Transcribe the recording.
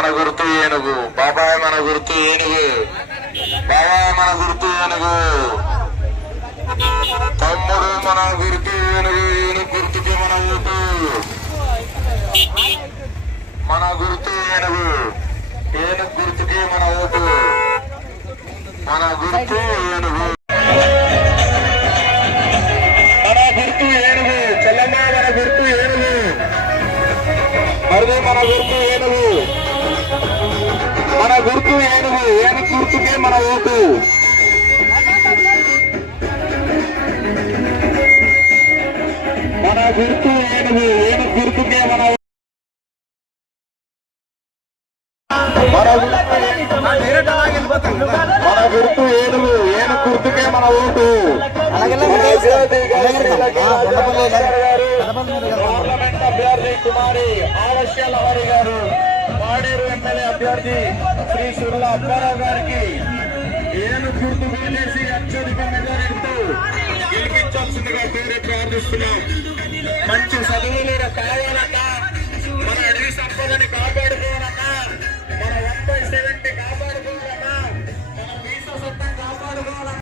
మన గుర్తు ఏనుగు. బాబాయ్ మన గుర్తు ఏనుగు. బాబాయ్ మన గుర్తు ఏనుగు. తమ్ముడు మన గుర్తు ఏనుగు. ఏనుగు గుర్తుకి మన ఓటు. మన గుర్తు ఏనుగు. ఏనుగు గుర్తుకి మన ఓటు. మన గుర్తు ఏనుగు. మన గుర్తు ఏనుగు. చెల్లమ్మ మన గుర్తు ఏనుగు. మరిది మన గుర్తు ఏనుగు. మన గుర్తు ఏనుగు. ఏనుగు గుర్తుకే మన ఓటు. మన గుర్తు ఏనుగు. ఏనుగు గుర్తుకే మన గుర్తు ఏనుగు. ఏనుగు గుర్తుకే మన ఓటు. పార్లమెంట్ అభ్యర్థి కుమారి ఆలస్యాల హరి గారు, పాడేరు ఎమ్మెల్యే అభ్యర్థి శ్రీ సుర్ల అప్పారావు గారికి ఏనుగు గుర్తు వేసి అత్యధిక మెజారిటీతో గెలిపించాల్సిందిగా కోరి ప్రార్థిస్తున్నాం. మంచి చదువులు కావాలన్నా